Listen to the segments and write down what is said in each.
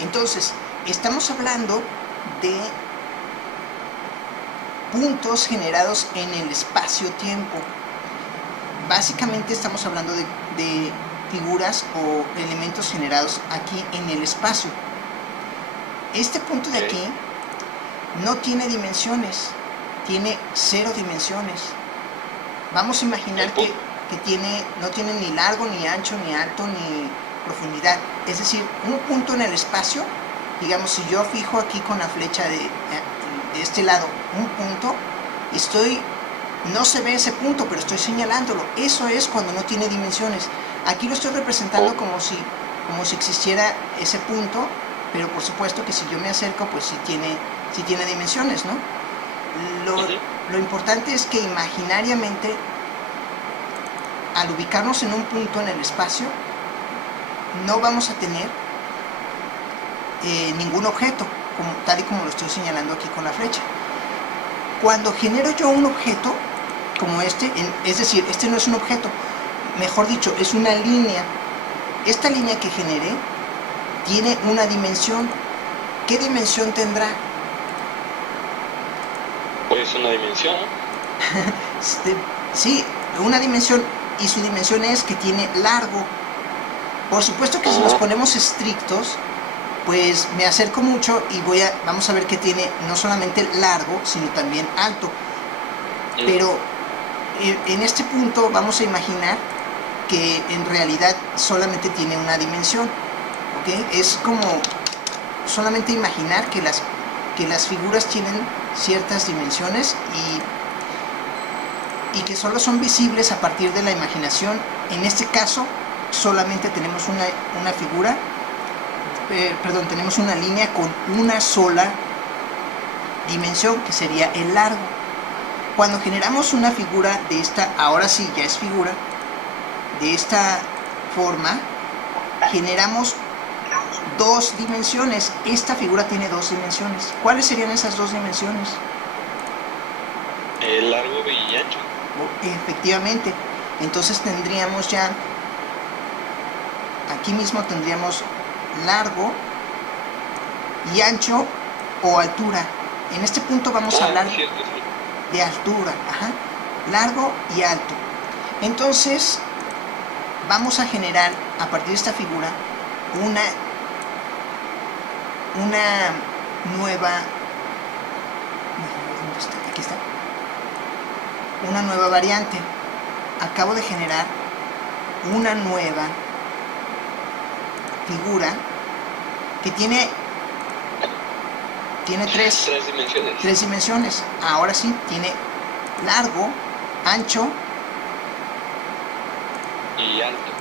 Entonces, estamos hablando de puntos generados en el espacio-tiempo. Básicamente estamos hablando de figuras o elementos generados aquí en el espacio. Este punto de aquí no tiene dimensiones, tiene 0 dimensiones. Vamos a imaginar que no tiene ni largo, ni ancho, ni alto, ni profundidad. Es decir, un punto en el espacio, digamos, si yo fijo aquí con la flecha de este lado un punto, no se ve ese punto, pero estoy señalándolo. Eso es cuando no tiene dimensiones. Aquí lo estoy representando como si existiera ese punto, pero por supuesto que si yo me acerco, pues sí tiene dimensiones, ¿no? Lo importante es que imaginariamente, al ubicarnos en un punto en el espacio, no vamos a tener ningún objeto, tal y como lo estoy señalando aquí con la flecha. Cuando genero yo un objeto como este, es decir, este no es un objeto, mejor dicho, es una línea. Esta línea que generé tiene una dimensión. ¿Qué dimensión tendrá? Pues una dimensión. Sí, una dimensión, y su dimensión es que tiene largo. Por supuesto que si nos ponemos estrictos, pues me acerco mucho y vamos a ver que tiene no solamente largo, sino también alto. Pero en este punto vamos a imaginar que en realidad solamente tiene una dimensión, ¿ok? Es como solamente imaginar que las figuras tienen ciertas dimensiones y que solo son visibles a partir de la imaginación. En este caso solamente tenemos una figura, tenemos una línea con una sola dimensión, que sería el largo. Cuando generamos una figura de esta, ahora sí ya es figura, de esta forma, generamos 2 dimensiones. Esta figura tiene 2 dimensiones. ¿Cuáles serían esas 2 dimensiones? El largo y ancho. Efectivamente. Entonces tendríamos ya, aquí mismo tendríamos largo y ancho o altura. En este punto vamos a hablar de altura, largo y alto. Entonces vamos a generar a partir de esta figura una nueva, ¿dónde está? Aquí está, una nueva variante. Acabo de generar una nueva figura que tiene 3 dimensiones. Ahora sí, tiene largo, ancho y alto.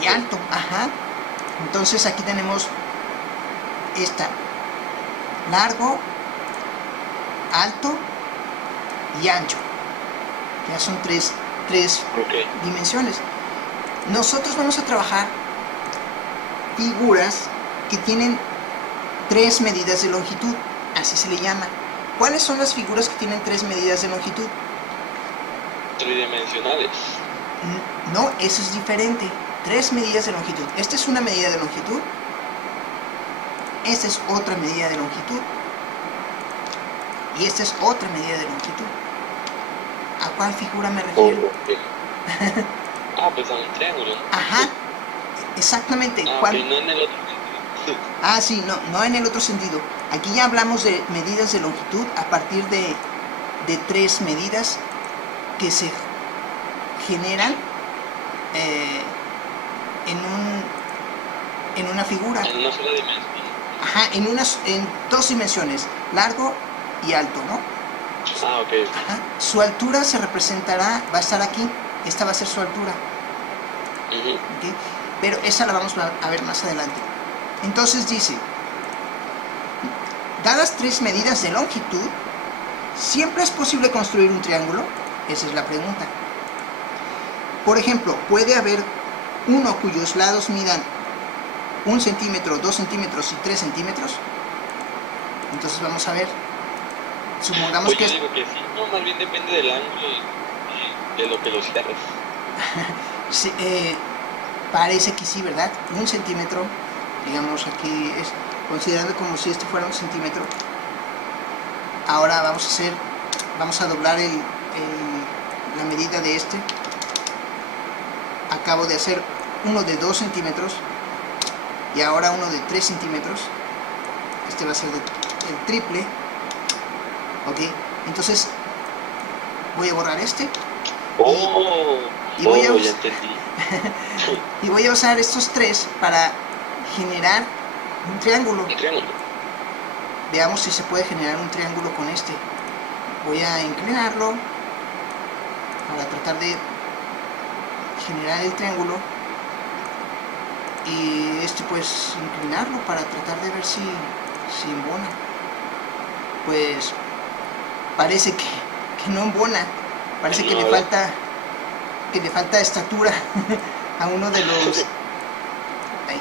Y alto, Entonces aquí tenemos esta: largo, alto y ancho. Ya son tres dimensiones. Nosotros vamos a trabajar figuras que tienen 3 medidas de longitud, así se le llama. ¿Cuáles son las figuras que tienen 3 medidas de longitud? Tridimensionales. No, eso es diferente. 3 medidas de longitud. Esta es una medida de longitud. Esta es otra medida de longitud. Y esta es otra medida de longitud. ¿A cuál figura me refiero? Pues a un triángulo. Exactamente. No en el otro sentido. Sí, no en el otro sentido. Aquí ya hablamos de medidas de longitud a partir de 3 medidas que se generan en una figura. En una sola dimensión. En 2 dimensiones, largo y alto, ¿no? Su altura se representará, va a estar aquí. Esta va a ser su altura. ¿Okay? Pero esa la vamos a ver más adelante. Entonces dice, dadas 3 medidas de longitud, ¿siempre es posible construir un triángulo? Esa es la pregunta. Por ejemplo, puede haber uno cuyos lados midan 1 centímetro, 2 centímetros y 3 centímetros. Entonces vamos a ver. Supongamos que yo digo que sí, no, más bien depende del ángulo y de lo que lo cierres. Parece que sí, ¿verdad? 1 centímetro, digamos aquí es considerando como si este fuera un centímetro. Ahora vamos a doblar la medida de este. Acabo de hacer uno de 2 centímetros y ahora uno de 3 centímetros. Este va a ser el triple. Ok, entonces voy a borrar este y voy a ya entendí. y voy a usar estos 3 para generar un triángulo. Un triángulo. Veamos si se puede generar un triángulo con este. Voy a inclinarlo para tratar de generar el triángulo, y este pues inclinarlo para tratar de ver si embona. Pues parece que no embona, parece que No, le falta estatura a uno de los... Ahí.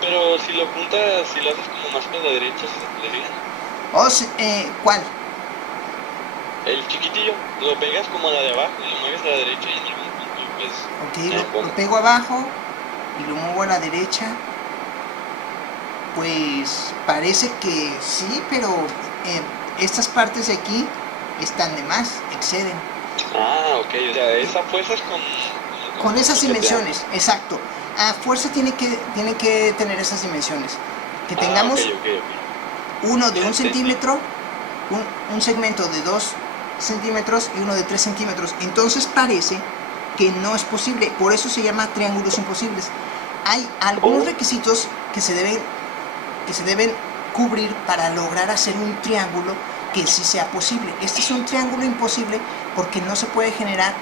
Pero si lo juntas, si lo haces como más para la derecha, ¿sí se podría? Oh, sí, ¿cuál? El chiquitillo, lo pegas como a la de abajo y lo mueves a la derecha y en algún punto pues... Ok, lo pego abajo y lo muevo a la derecha. Pues parece que sí, pero estas partes de aquí están de más, exceden. Ah, ok, o sea, esa fuerza es Con esas dimensiones, exacto. A fuerza tiene que tener esas dimensiones. Que tengamos uno de 1 centímetro, un segmento de 2 centímetros y uno de 3 centímetros. Entonces parece que no es posible. Por eso se llama triángulos imposibles. Hay algunos requisitos que se deben cubrir para lograr hacer un triángulo que sí sea posible. Este es un triángulo imposible porque no se puede generar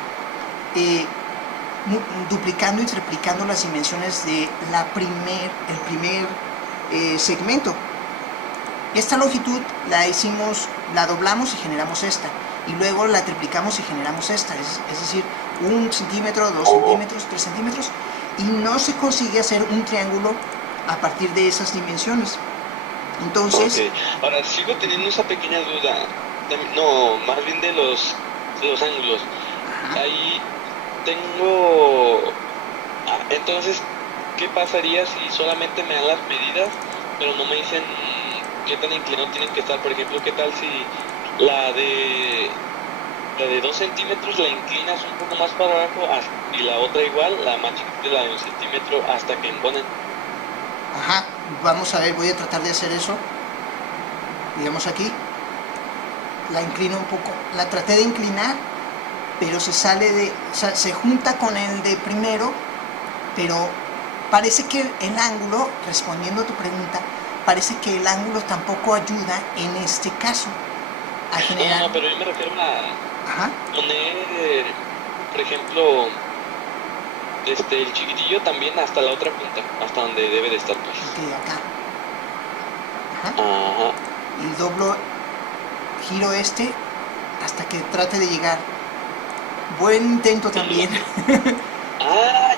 duplicando y triplicando las dimensiones de el primer segmento. Esta longitud la doblamos y generamos esta, y luego la triplicamos y generamos esta, es decir, 1 centímetro, 2 centímetros, 3 centímetros, y no se consigue hacer un triángulo a partir de esas dimensiones. Entonces, okay. Ahora sigo teniendo esa pequeña duda, no, más bien de los ángulos. ajá. Ahí tengo, entonces, ¿qué pasaría si solamente me dan las medidas, pero no me dicen qué tan inclinados tienen que estar? Por ejemplo, ¿qué tal si la de 2 centímetros la inclinas un poco más para abajo y la otra igual, la más chiquita, la de 1 centímetro, hasta que embonen? Ajá, vamos a ver, voy a tratar de hacer eso. Digamos aquí, la inclino un poco, la traté de inclinar, pero se junta con el de primero, pero parece que el ángulo, respondiendo a tu pregunta, parece que el ángulo tampoco ayuda en este caso a generar... No, pero yo me refiero Ajá. Poner, por ejemplo, el chiquitillo también hasta la otra punta, hasta donde debe de estar, pues. Ok, acá. Ajá. Ajá. Y doblo, giro este hasta que trate de llegar. Buen intento también.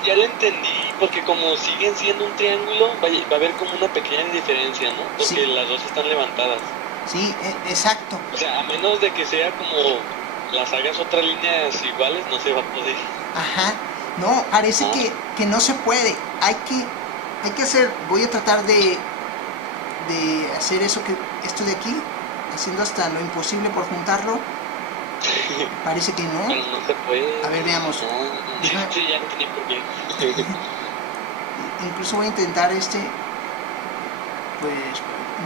Ya lo entendí, porque como siguen siendo un triángulo, va a haber como una pequeña diferencia, ¿no? Porque Sí. las dos están levantadas. Sí, exacto. O sea, a menos de que sea como las hagas otras líneas iguales, no se va a poder. Ajá. No, parece que no se puede. Hay que hacer, voy a tratar de hacer esto de aquí, haciendo hasta lo imposible por juntarlo. Parece que no. Pero no se puede. A ver, veamos. Sí, ya entendí por qué. Incluso voy a intentar pues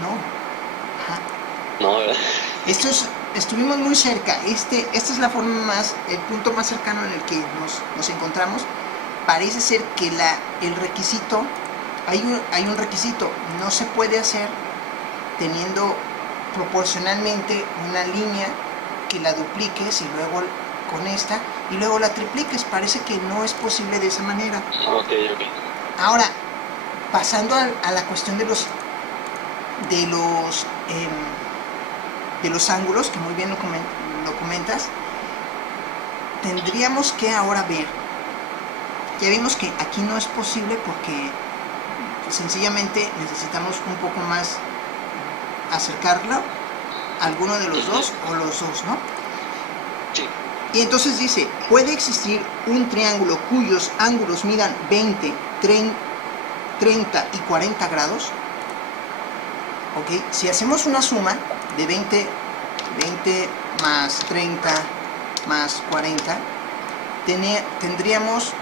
no. Ajá. No, ¿verdad? Estuvimos muy cerca. Esta es la forma el punto más cercano en el que nos encontramos. Parece ser que el requisito, hay un requisito, no se puede hacer teniendo proporcionalmente una línea que la dupliques y luego con esta y luego la tripliques. Parece que no es posible de esa manera. Ok. Ahora, pasando a la cuestión de los ángulos, que muy bien lo comentas, tendríamos que ahora ver, ya vimos que aquí no es posible porque sencillamente necesitamos un poco más acercarlo a alguno de los dos o los dos, ¿no? Sí. Y entonces dice, puede existir un triángulo cuyos ángulos midan 20, 30 y 40 grados. ¿ok? Si hacemos una suma de 20 más 30 más 40, tendríamos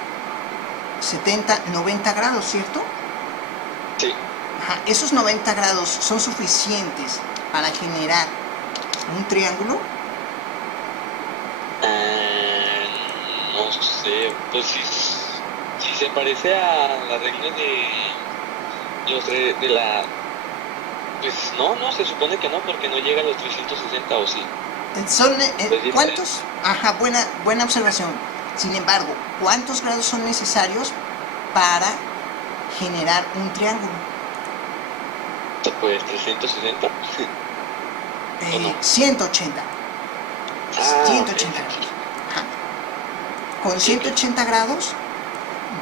70, 90 grados, ¿cierto? Sí. Ajá, esos 90 grados son suficientes para generar un triángulo. No sé, pues si se parece a la regla de la... Pues no, se supone que no, porque no llega a los 360, ¿o sí? Son, Pues ¿cuántos? Ajá, buena observación. Sin embargo, ¿cuántos grados son necesarios para generar un triángulo? Pues 360. ¿O no? 180. Ah, 180 ok. grados. Ajá. Con 180 grados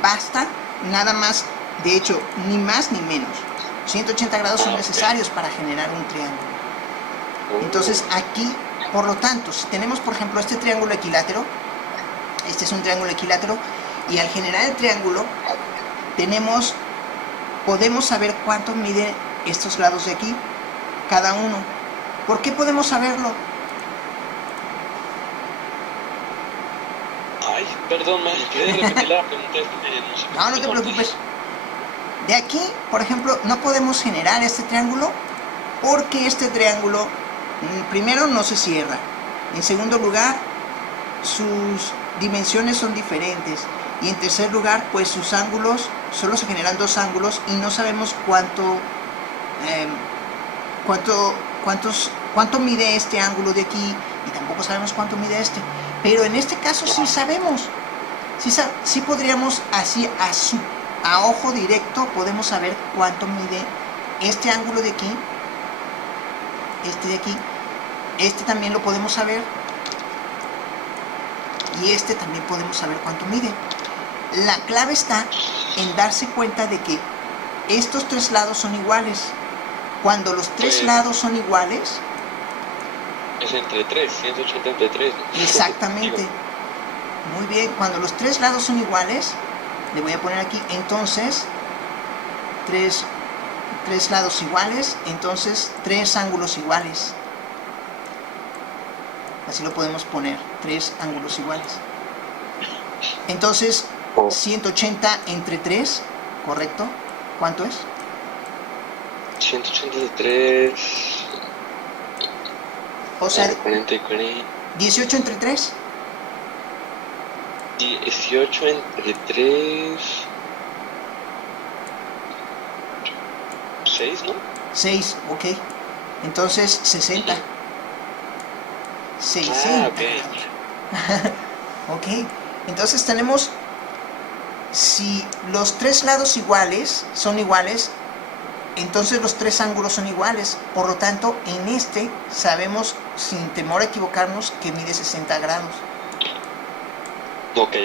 basta, nada más, de hecho, ni más ni menos. 180 grados son Ok. necesarios para generar un triángulo. Oh. Entonces aquí, por lo tanto, si tenemos por ejemplo este triángulo equilátero, este es un triángulo equilátero, y al generar el triángulo podemos saber cuánto mide estos grados de aquí, cada uno. ¿Por qué podemos saberlo? Ay, perdón, ¿me puedes repetir la pregunta? No te preocupes. De aquí, por ejemplo, no podemos generar este triángulo porque este triángulo, primero, no se cierra. En segundo lugar, sus dimensiones son diferentes. Y en tercer lugar, pues sus ángulos, solo se generan dos ángulos y no sabemos cuánto mide este ángulo de aquí, y tampoco sabemos cuánto mide este. Pero en este caso sí sabemos. Sí podríamos, así a ojo directo, podemos saber cuánto mide este ángulo de aquí, este de aquí, este también lo podemos saber, y este también podemos saber cuánto mide. La clave está en darse cuenta de que estos tres lados son iguales. Cuando los tres lados son iguales, es entre 3, 180 entre 3. exactamente. Muy bien, cuando los tres lados son iguales, le voy a poner aquí, entonces, tres lados iguales, entonces tres ángulos iguales. Así lo podemos poner, tres ángulos iguales. Entonces, 180 entre 3, ¿correcto? ¿Cuánto es? 180 entre 3. O sea, 40 y 40. 18 entre 3. 18 entre 3. 6, ¿no? 6, ok. Entonces 60. 60 grados. Ok. Entonces tenemos, si los tres lados iguales son iguales, entonces los tres ángulos son iguales. Por lo tanto, en este sabemos, sin temor a equivocarnos, que mide 60 grados. Ok.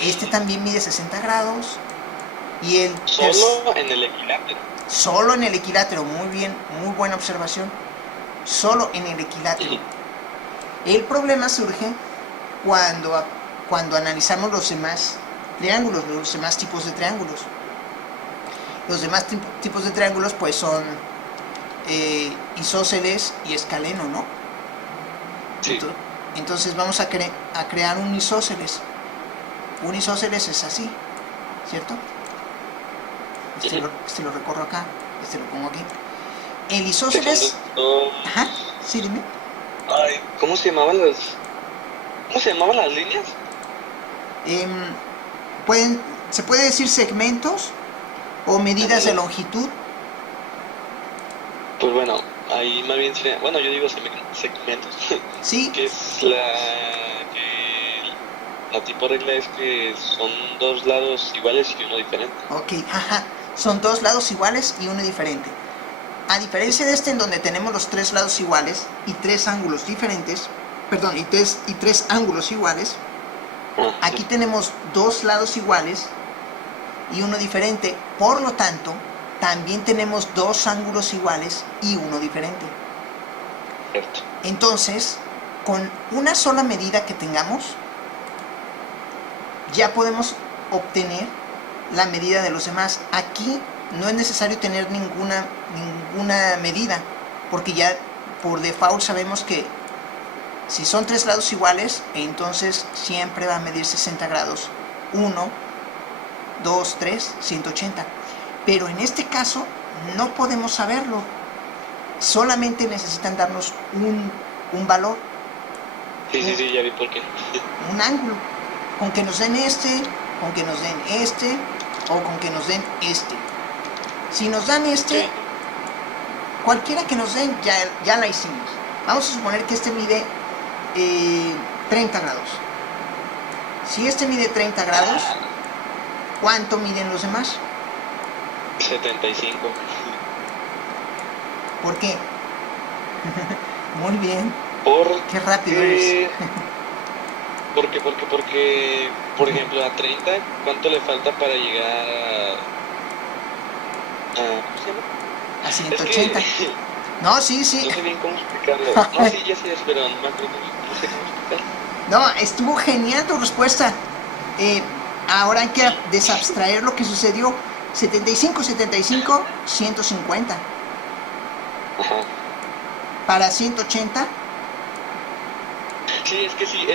Este también mide 60 grados. Y el Solo en el equilátero. Solo en el equilátero, muy bien, muy buena observación. Solo en el equilátero. El problema surge cuando analizamos los demás triángulos, los demás tipos de triángulos. Los demás tipos de triángulos pues son isósceles y escaleno, ¿no? Sí. Entonces vamos a crear un isósceles. Un isósceles es así, ¿cierto? Este lo recorro acá, este lo pongo aquí. El isósceles... Ajá, sí, dime. Ay, ¿cómo se llamaban las líneas? Se puede decir segmentos o medidas de longitud. Pues bueno, ahí más bien sería, bueno, yo digo segmentos. Sí. Que es la tipo regla es que son dos lados iguales y uno diferente. Ok, ajá. Son dos lados iguales y uno diferente. A diferencia de este, en donde tenemos los tres lados iguales y tres ángulos diferentes, perdón, y tres ángulos iguales, aquí tenemos dos lados iguales y uno diferente. Por lo tanto, también tenemos dos ángulos iguales y uno diferente. Cierto. Entonces, con una sola medida que tengamos, ya podemos obtener la medida de los demás. Aquí no es necesario tener ninguna medida. porque ya por default sabemos que si son 3 lados iguales, entonces siempre va a medir 60 grados. 1, 2, 3, 180. Pero en este caso no podemos saberlo. Solamente necesitan darnos un valor, Sí, ya vi por qué. un ángulo. Con que nos den este, con que nos den este, o con que nos den este. Si nos dan este, Sí. cualquiera que nos den, ya la hicimos. Vamos a suponer que este mide 30 grados. Si este mide 30 grados, ¿cuánto miden los demás? 75. ¿Por qué? Muy bien, Por qué rápido eres. Porque, por ejemplo, a 30, ¿cuánto le falta para llegar ¿cómo se llama? A Es 180. que No, sí. no sé bien cómo explicarlo. No, sí, ya sé, pero no me acuerdo, no sé cómo explicarlo. No, estuvo genial tu respuesta. Ahora hay que desabstraer lo que sucedió. 75, 150. Ajá. Para 180, Sí, es que sí,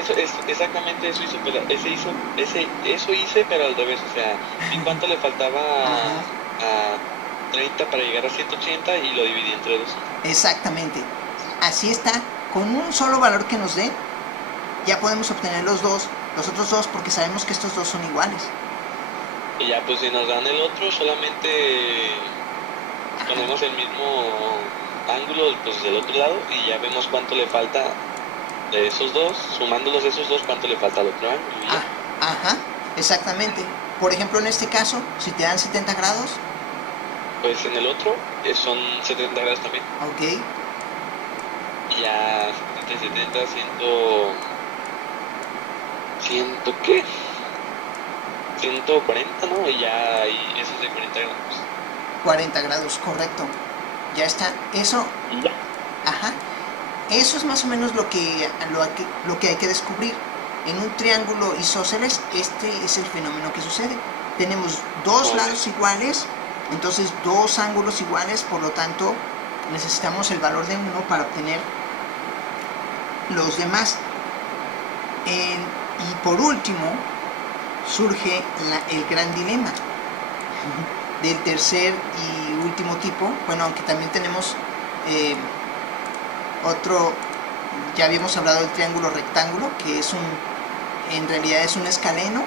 exactamente eso hizo, pero eso hice, pero al revés, o sea, vi cuánto le faltaba a 30 para llegar a 180 y lo dividí entre dos. exactamente. Así está. Con un solo valor que nos den, ya podemos obtener los otros dos, porque sabemos que estos dos son iguales. Y ya, pues si nos dan el otro, solamente ponemos el mismo ángulo pues del otro lado y ya vemos cuánto le falta de esos dos, sumándolos esos dos, cuánto le falta al otro ángulo. Y ya. Ajá, exactamente. Por ejemplo, en este caso, si te dan 70 grados, Pues en el otro son 70 grados también. ok, Y ya 70, 100, ¿qué? 140, ¿no? Y ya ahí eso es de 40 grados. 40 grados, correcto. Ya está. Eso, Y ya. ajá. Eso es más o menos lo que hay que descubrir. En un triángulo isósceles, este es el fenómeno que sucede. Tenemos dos lados iguales, entonces dos ángulos iguales, por lo tanto necesitamos el valor de uno para obtener los demás. Y por último surge el gran dilema del tercer y último tipo. Bueno, aunque también tenemos otro, ya habíamos hablado del triángulo rectángulo, que en realidad es un escaleno,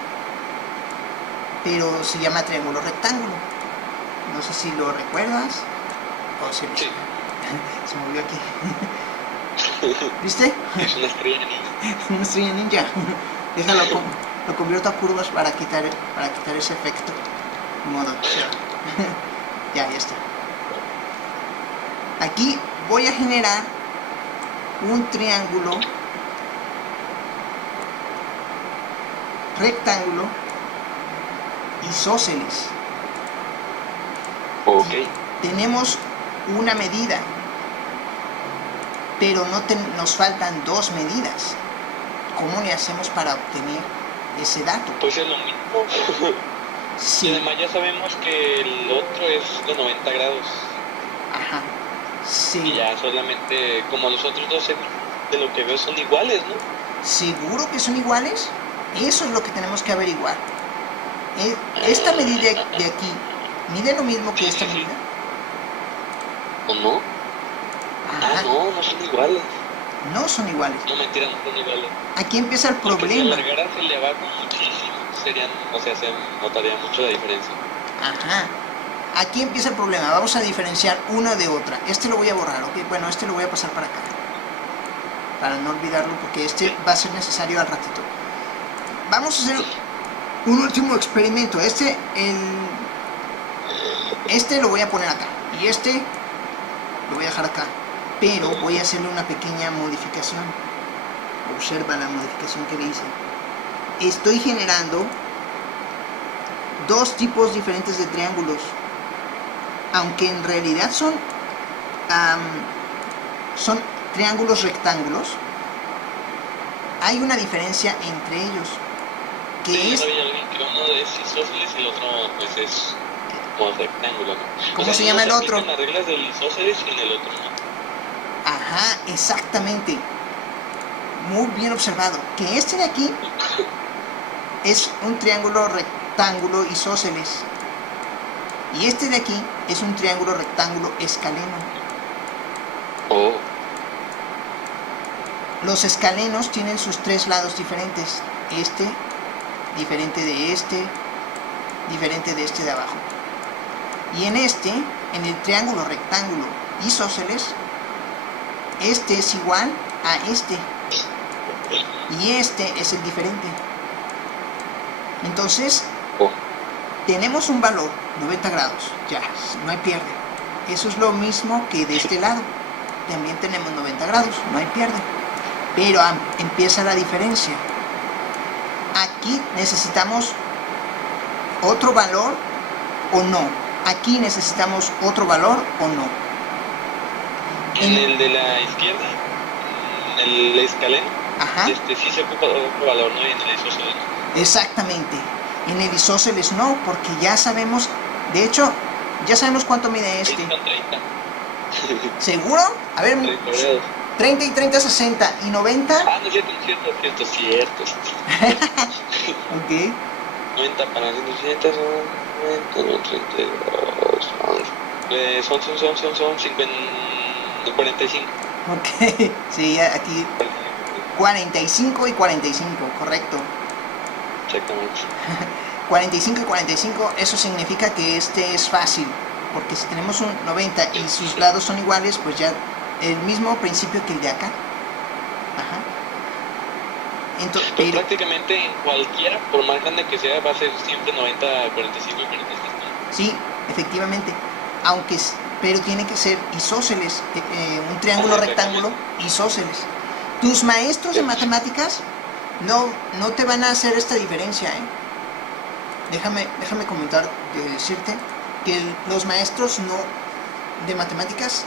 pero se llama triángulo rectángulo. No sé si lo recuerdas. Sí. Se movió aquí. ¿Viste? Es una estrella ninja. Una estrella ninja. Déjalo, lo convierto a curvas para quitar ese efecto. Modo. Ya está. Aquí voy a generar un triángulo rectángulo isósceles. Ok. Tenemos una medida, pero nos faltan dos medidas. ¿Cómo le hacemos para obtener ese dato? Pues es lo mismo. Y Sí, además ya sabemos que el otro es de 90 grados. ajá, Y sí. ya solamente, como los otros dos, de lo que veo, son iguales, ¿no? ¿Seguro que son iguales? Eso es lo que tenemos que averiguar. Esta medida de aquí, ¿mide lo mismo que esta medida? ¿O no? Ajá, No son iguales. no son iguales. No, mentira, no son iguales. Aquí empieza el Porque si problema. alargaras el de abajo muchísimo, se notaría mucho la diferencia. Ajá. Aquí empieza el problema. Vamos a diferenciar una de otra. Este lo voy a borrar, ¿ok? Bueno, este lo voy a pasar para acá, para no olvidarlo, porque este va a ser necesario al ratito. Vamos a hacer un último experimento. Este lo voy a poner acá. Y este lo voy a dejar acá. Pero voy a hacerle una pequeña modificación. Observa la modificación que le hice. Estoy generando dos tipos diferentes de triángulos, aunque en realidad son triángulos rectángulos. Hay una diferencia entre ellos, que Sí, es... yo sabía alguien que uno es isósceles y el otro pues es como rectángulo, ¿no? ¿Cómo O sea, se no llama se el otro? aplican las reglas del isósceles y en el otro no. Ajá, exactamente. Muy bien observado. Que este de aquí es un triángulo rectángulo isósceles. Y este de aquí es un triángulo rectángulo escaleno. Oh, Los escalenos tienen sus tres lados diferentes. Este, diferente de este, diferente de este de abajo. Y en este, en el triángulo rectángulo isósceles, este es igual a este. Y este es el diferente. Entonces, oh. tenemos un valor 90 grados. Ya, no hay pierde. Eso es lo mismo que de este lado. También tenemos 90 grados, no hay pierde. Pero empieza la diferencia. Aquí necesitamos otro valor o no. Aquí necesitamos otro valor o no. En el de la izquierda, en el escaleno, Ajá. sí se ocupa otro valor, ¿no? Y en el isósceles. Exactamente. En el isósceles no, porque ya sabemos, de hecho, ya sabemos cuánto mide este. 30. ¿Seguro? A ver, 30 grados. 30 y 30, 60 y 90. Ah, no es cierto, es cierto. Ok. 90 para 180 son 90, 32, son 50, 45. Ok. Sí, aquí 45 y 45, correcto. Exactamente. 45 y 45, eso significa que este es fácil, porque si tenemos un 90 y sus lados son iguales, pues ya el mismo principio que el de acá. Ajá. Entonces, Pues prácticamente en cualquiera, por más grande que sea, va a ser siempre 90, 45 y 45. sí, efectivamente, aunque pero tiene que ser isósceles, un triángulo rectángulo isósceles. Tus maestros de matemáticas no te van a hacer esta diferencia, ¿eh? Déjame comentar, decirte que los maestros de matemáticas,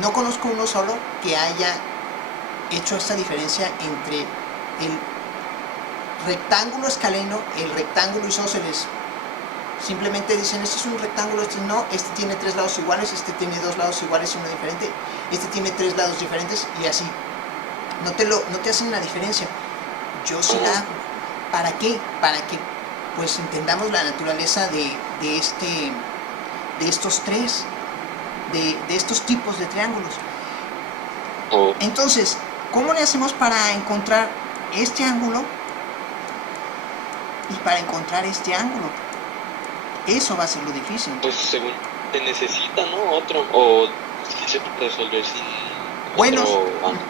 no conozco uno solo que haya hecho esta diferencia entre el rectángulo escaleno y el rectángulo isósceles. Simplemente dicen, este es un rectángulo, este no, este tiene tres lados iguales, este tiene dos lados iguales y uno diferente, este tiene tres lados diferentes y así. No te hacen la diferencia. Yo sí la hago. ¿Para qué? Para que pues entendamos la naturaleza de estos tres, de estos tipos de triángulos. Oh. Entonces, ¿cómo le hacemos para encontrar este ángulo y para encontrar este ángulo? Eso va a ser lo difícil. Pues según te necesita, ¿no? Otro, o si se puede resolver sin Bueno, otro ángulo.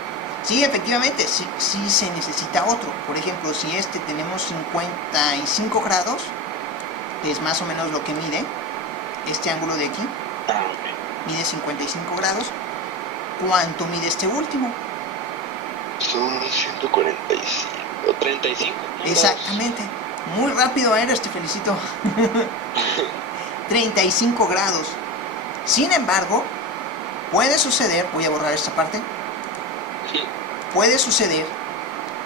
sí, efectivamente, sí se necesita otro. Por ejemplo, si tenemos 55 grados, que es más o menos lo que mide este ángulo de aquí, Ah, ok. mide 55 grados, ¿cuánto mide este último? Son 145 o 35. ¿no? Exactamente. Muy rápido eres, te felicito. 35 grados. Sin embargo, puede suceder, voy a borrar esta parte, Sí. puede suceder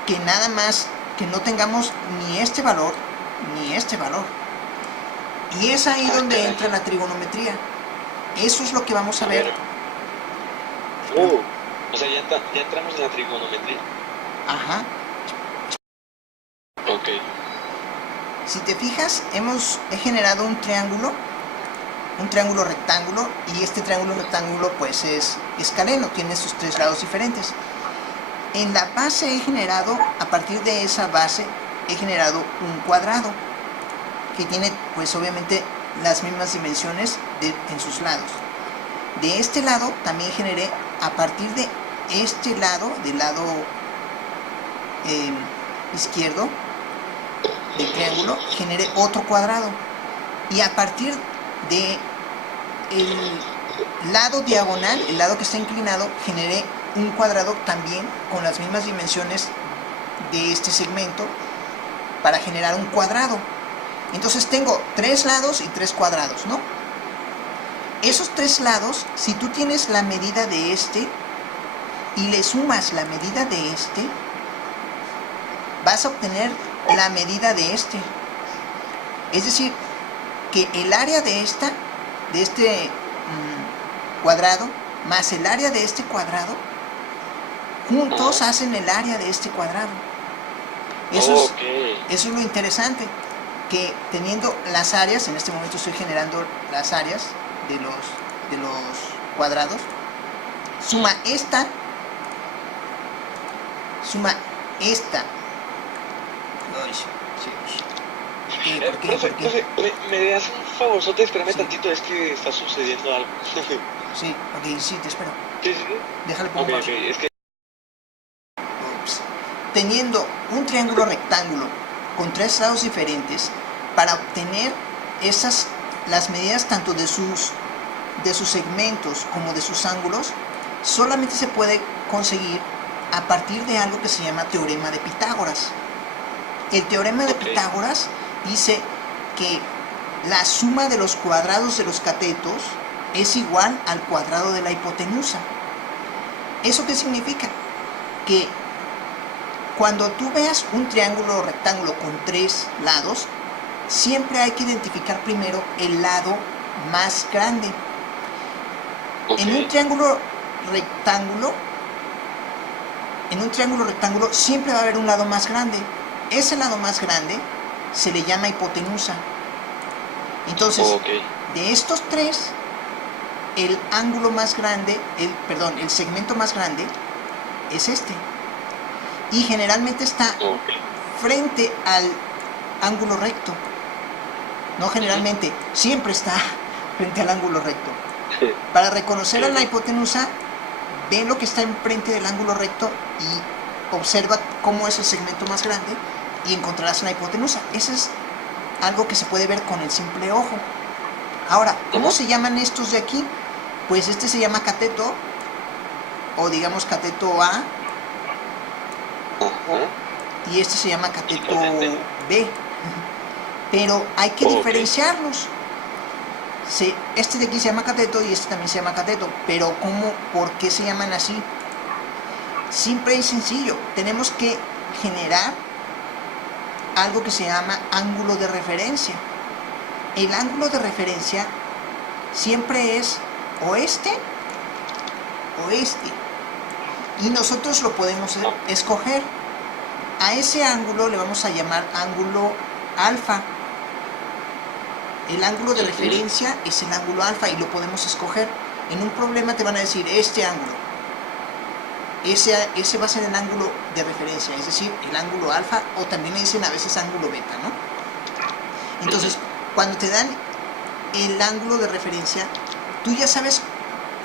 que nada más que no tengamos ni este valor ni este valor. Y es ahí donde caray. entra la trigonometría. Eso es lo que vamos a ver. O sea, ya entramos en la trigonometría. Ajá. Ok. Si te fijas, he generado un triángulo rectángulo, y este triángulo rectángulo pues es escaleno, tiene sus tres lados diferentes. En la base a partir de esa base, he generado un cuadrado que tiene pues obviamente las mismas dimensiones en sus lados. De este lado también generé, a partir de este lado, del lado izquierdo del triángulo, generé otro cuadrado, y a partir de el lado diagonal, el lado que está inclinado, generé un cuadrado también con las mismas dimensiones de este segmento para generar un cuadrado. Entonces tengo tres lados y tres cuadrados, ¿no? Esos tres lados, si tú tienes la medida de este y le sumas la medida de este, vas a obtener la medida de este. Es decir, que el área de este cuadrado más el área de este cuadrado juntos hacen el área de este cuadrado. Eso es lo interesante, que teniendo las áreas, en este momento estoy generando las áreas de los cuadrados, suma esta. Ay, sí. ¿Por qué? Profe, ¿me das un favorzote? Espérame tantito, es que está sucediendo algo. Sí, ok, sí, te espero. Sí. Déjale pongo pausa. Es que... Ups. Teniendo un triángulo rectángulo con 3 lados diferentes, para obtener las medidas tanto de sus segmentos como de sus ángulos, solamente se puede conseguir a partir de algo que se llama teorema de Pitágoras. El teorema de Pitágoras dice que la suma de los cuadrados de los catetos es igual al cuadrado de la hipotenusa. ¿Eso qué significa? Que cuando tú veas un triángulo o rectángulo con 3 lados, siempre hay que identificar primero el lado más grande. En un triángulo rectángulo siempre va a haber un lado más grande. Ese lado más grande se le llama hipotenusa. Entonces, de estos 3, el ángulo más grande, el segmento más grande es este. Y generalmente está frente al ángulo recto. No generalmente, siempre está frente al ángulo recto. Para reconocer a la hipotenusa, ve lo que está enfrente del ángulo recto y observa cómo es el segmento más grande y encontrarás la hipotenusa. Eso es algo que se puede ver con el simple ojo. Ahora, ¿cómo se llaman estos de aquí? Pues este se llama cateto, o digamos cateto A, y este se llama cateto B. Pero hay que diferenciarlos. Este de aquí se llama cateto y este también se llama cateto. Pero ¿por qué se llaman así? Simple y sencillo. Tenemos que generar algo que se llama ángulo de referencia. El ángulo de referencia siempre es o este o este. Y nosotros lo podemos escoger. A ese ángulo le vamos a llamar ángulo alfa. El ángulo de referencia es el ángulo alfa y lo podemos escoger. En un problema te van a decir este ángulo. Ese va a ser el ángulo de referencia, es decir, el ángulo alfa, o también le dicen a veces ángulo beta, ¿no? Entonces, cuando te dan el ángulo de referencia, tú ya sabes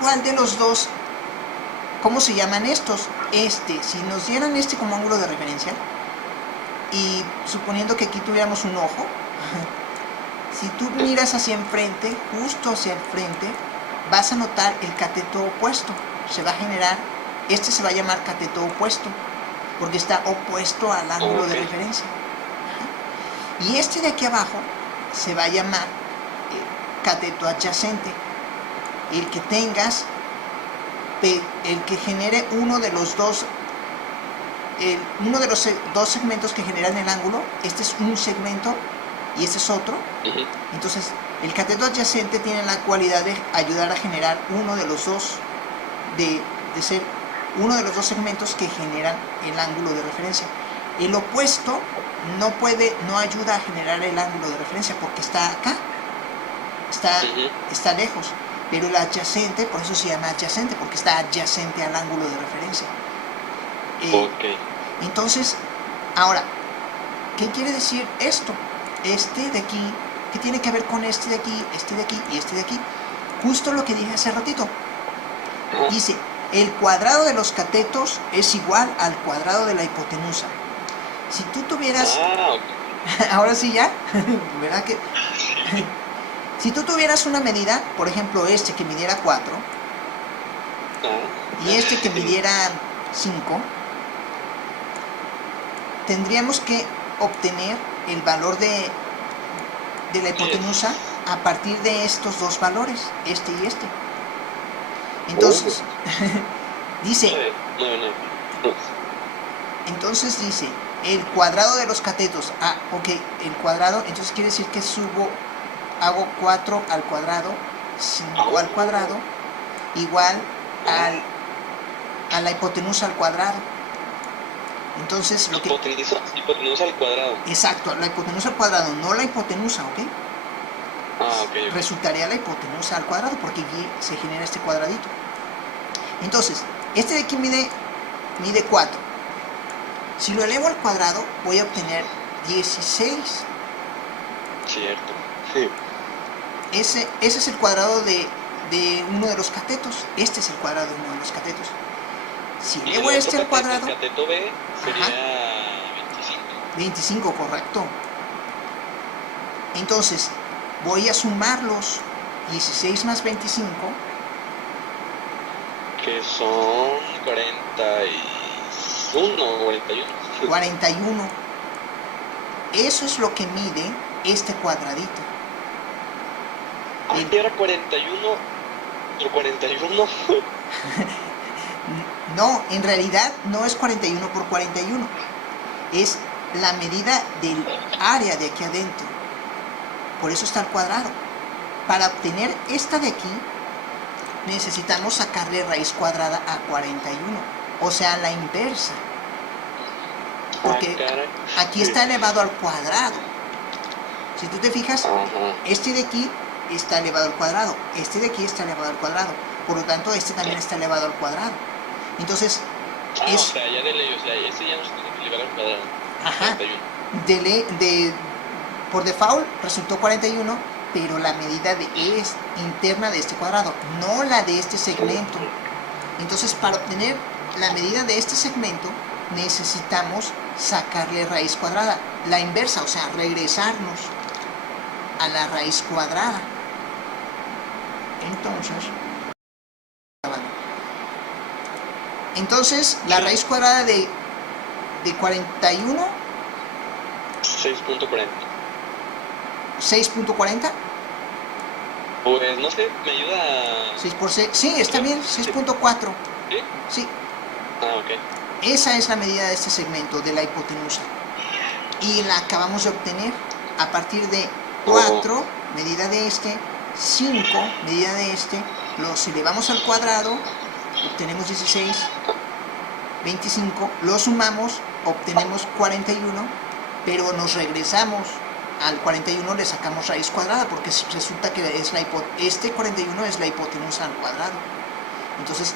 cuál de los dos, cómo se llaman estos. Si nos dieran este como ángulo de referencia, y suponiendo que aquí tuviéramos un ojo, si tú miras hacia enfrente, justo hacia el frente, vas a notar el cateto opuesto. Se va a generar, se va a llamar cateto opuesto, porque está opuesto al ángulo de referencia. Y este de aquí abajo se va a llamar cateto adyacente. El que tengas, el que genere uno de los dos segmentos que generan el ángulo. Este es un segmento y este es otro. Entonces, el cateto adyacente tiene la cualidad de ayudar a generar uno de los dos, de ser uno de los dos segmentos que generan el ángulo de referencia. El opuesto no ayuda a generar el ángulo de referencia porque está acá, está lejos. Pero el adyacente, por eso se llama adyacente, porque está adyacente al ángulo de referencia. Entonces, ahora, ¿qué quiere decir esto? Este de aquí, ¿qué tiene que ver con este de aquí y este de aquí? Justo lo que dije hace ratito. Dice, el cuadrado de los catetos es igual al cuadrado de la hipotenusa. Si tú tuvieras... Ahora sí ya, ¿verdad que? Si tú tuvieras una medida, por ejemplo este que midiera 4 y este que midiera 5, tendríamos que obtener el valor de la hipotenusa a partir de estos dos valores, este y este. Entonces, dice, el cuadrado de los catetos, el cuadrado, entonces quiere decir que hago 4 al cuadrado, 5 al cuadrado, igual a la hipotenusa al cuadrado. Entonces, lo que... Hipotenusa al cuadrado. Exacto, la hipotenusa al cuadrado, no la hipotenusa, ¿ok? Ok. Resultaría la hipotenusa al cuadrado, porque aquí se genera este cuadradito. Entonces, este de aquí mide 4. Si lo elevo al cuadrado, voy a obtener 16. Cierto. Sí. Ese es el cuadrado de uno de los catetos. Este es el cuadrado de uno de los catetos. Si Y elevo el este otro al cuadrado... el cateto B sería Ajá. 25. 25, correcto. Entonces, voy a sumarlos. 16 más 25. Que son 41 o 41. 41. Eso es lo que mide este cuadradito. Aquí era 41. ¿O 41? No, en realidad no es 41 por 41. Es la medida del área de aquí adentro. Por eso está al cuadrado. Para obtener esta de aquí, necesitamos sacarle raíz cuadrada a 41. O sea, la inversa. Porque aquí está elevado al cuadrado. Si tú te fijas, este de aquí está elevado al cuadrado. Este de aquí está elevado al cuadrado. Por lo tanto, este también está elevado al cuadrado. Entonces, o sea, ya de ley, o sea, este ya no se tiene que elevar al cuadrado. Ajá. 41. Por default resultó 41, pero la medida es interna de este cuadrado, no la de este segmento. Entonces, para obtener la medida de este segmento, necesitamos sacarle raíz cuadrada. La inversa, o sea, regresarnos a la raíz cuadrada. Entonces, la raíz cuadrada de 41... 6.40. 6.40. Pues no sé, me ayuda. 6 por 6. Sí, está bien, 6.4. ¿Sí? Sí. Ok. Esa es la medida de este segmento, de la hipotenusa. Y la acabamos de obtener a partir de 4, medida de este, 5, medida de este, los elevamos al cuadrado, obtenemos 16, 25, lo sumamos, obtenemos 41, pero nos regresamos al 41, le sacamos raíz cuadrada, porque resulta que es este 41 es la hipotenusa al cuadrado. Entonces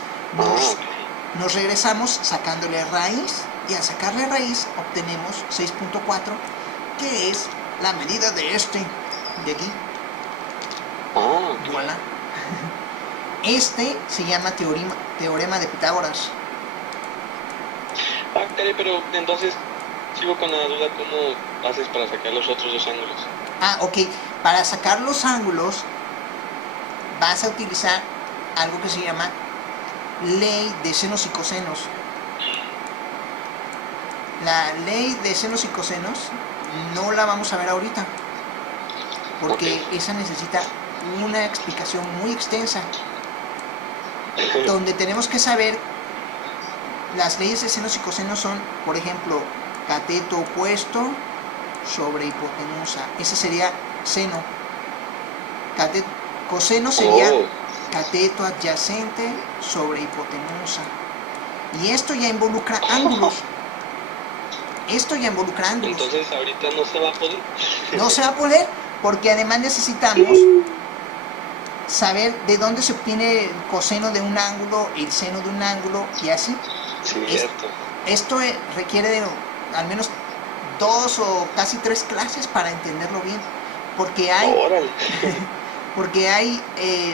nos regresamos sacándole raíz, y al sacarle raíz obtenemos 6.4, que es la medida de este de aquí. Voilà. Este se llama teorema de Pitágoras. Pero entonces sigo con la duda, ¿cómo haces para sacar los otros dos ángulos? Ok, para sacar los ángulos vas a utilizar algo que se llama ley de senos y cosenos. La ley de senos y cosenos no la vamos a ver ahorita, porque esa necesita una explicación muy extensa, donde tenemos que saber las leyes de senos y cosenos son, por ejemplo, cateto opuesto sobre hipotenusa. Ese sería seno. Coseno sería cateto adyacente sobre hipotenusa. Y esto ya involucra ángulos. Entonces ahorita no se va a poder. No se va a poder, porque además necesitamos saber de dónde se obtiene el coseno de un ángulo, el seno de un ángulo, y así. Cierto. Esto requiere de al menos 2 o casi 3 clases para entenderlo bien, porque hay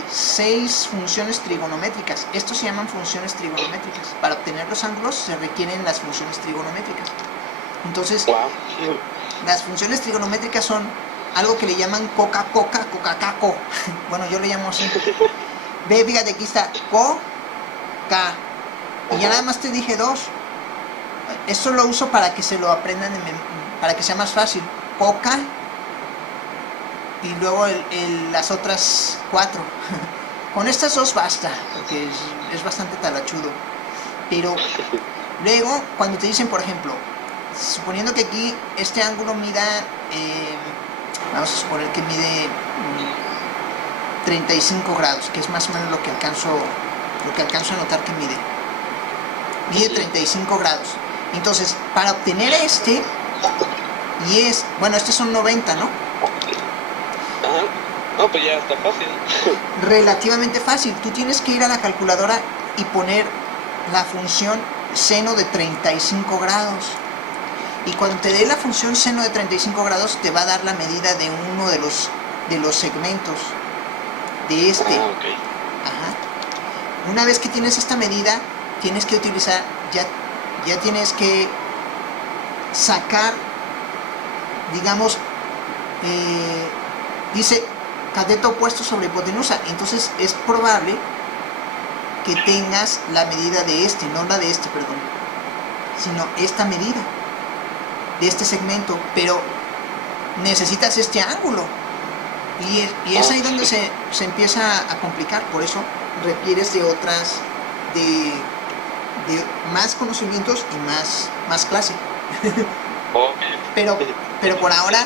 6 funciones trigonométricas. Estos se llaman funciones trigonométricas. Para obtener los ángulos se requieren las funciones trigonométricas. Entonces, las funciones trigonométricas son algo que le llaman coca-caco. Bueno, yo le llamo así. Ve, fíjate, aquí está co-ca. Y ya nada más te dije 2. Esto lo uso para que se lo aprendan, para que sea más fácil. Coca y luego las otras 4. Con estas 2 basta, porque es bastante talachudo. Pero luego, cuando te dicen, por ejemplo, suponiendo que aquí este ángulo mida, vamos a suponer que mide 35 grados, que es más o menos lo que alcanzo a notar que mide. mide 35 grados. Entonces, para obtener este, estos son 90, ¿no? Ajá. No, pues ya está fácil. Relativamente fácil. Tú tienes que ir a la calculadora y poner la función seno de 35 grados. Y cuando te dé la función seno de 35 grados, te va a dar la medida de uno de los segmentos de este. Ah, ok. Ajá. Una vez que tienes esta medida, tienes que utilizar, ya tienes que sacar, digamos, dice cateto opuesto sobre hipotenusa. Entonces es probable que tengas la medida de este, no la de este, perdón, sino esta medida de este segmento, pero necesitas este ángulo y es ahí donde se empieza a complicar. Por eso requieres de otras, de más conocimientos y más clase. pero por ahora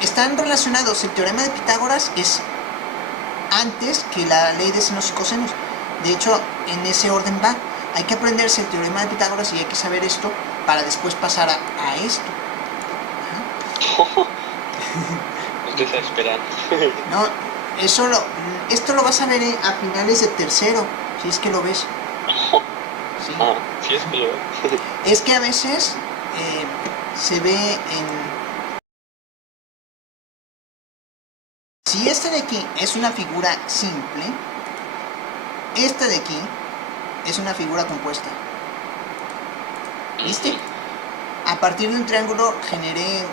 están relacionados. El teorema de Pitágoras es antes que la ley de senos y cosenos. De hecho, en ese orden va. Hay que aprenderse el teorema de Pitágoras y hay que saber esto para después pasar a esto. Usted está esperando. No, esto lo vas a ver a finales de tercero, si es que lo ves. Sí. Ah, sí es que lo veo. Es que a veces se ve en... Si esta de aquí es una figura simple, esta de aquí es una figura compuesta. ¿Viste? A partir de un triángulo generé...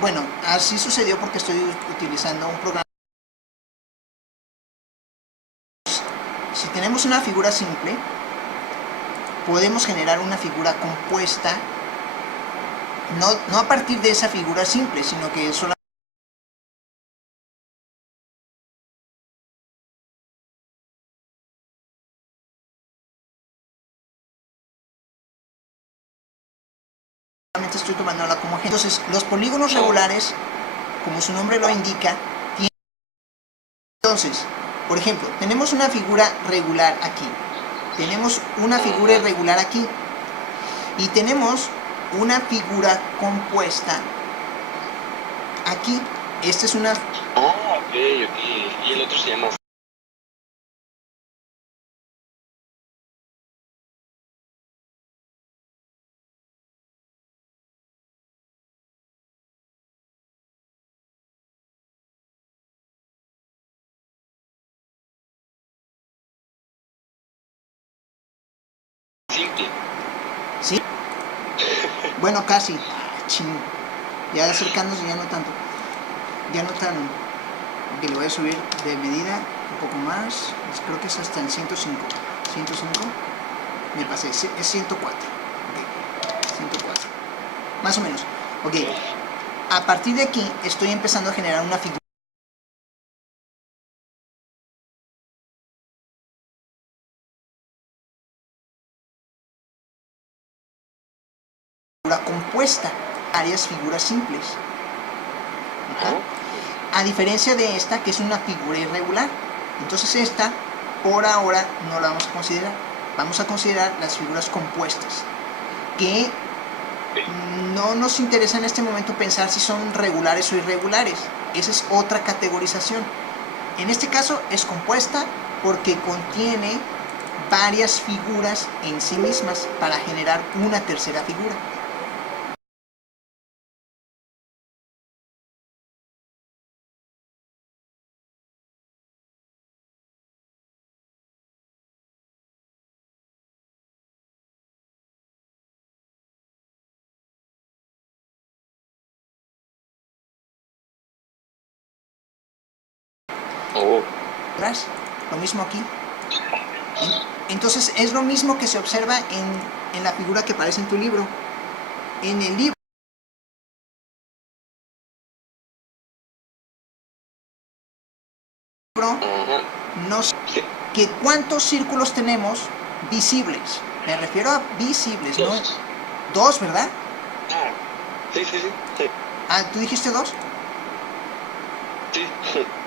bueno, así sucedió porque estoy utilizando un programa. Si tenemos una figura simple, podemos generar una figura compuesta, no a partir de esa figura simple, sino que solamente estoy tomándola como ejemplo. Entonces, los polígonos regulares, como su nombre lo indica, tienen... Entonces, por ejemplo, tenemos una figura regular aquí, tenemos una figura irregular aquí, y tenemos una figura compuesta aquí. Esta es una... Ah, ok. Y el otro se llama... simple. ¿Sí? Bueno, casi. Ya acercándose, ya no tanto. Ya no tan... Que le voy a subir de medida un poco más. Creo que es hasta el 105. 105. Me pasé. Es 104. Okay. 104. Más o menos. Ok. A partir de aquí estoy empezando a generar una figura compuesta, varias figuras simples. A diferencia de esta, que es una figura irregular. Entonces esta, por ahora, no la vamos a considerar. Vamos a considerar las figuras compuestas, que no nos interesa en este momento pensar si son regulares o irregulares. Esa es otra categorización. En este caso es compuesta porque contiene varias figuras en sí mismas para generar una tercera figura. Lo mismo aquí. Entonces es lo mismo que se observa en la figura que aparece en tu libro. En el libro no sé que cuántos círculos tenemos visibles. Me refiero a visibles, dos. ¿no? Dos, ¿verdad? Ah, sí. Ah, ¿tú dijiste dos? Sí.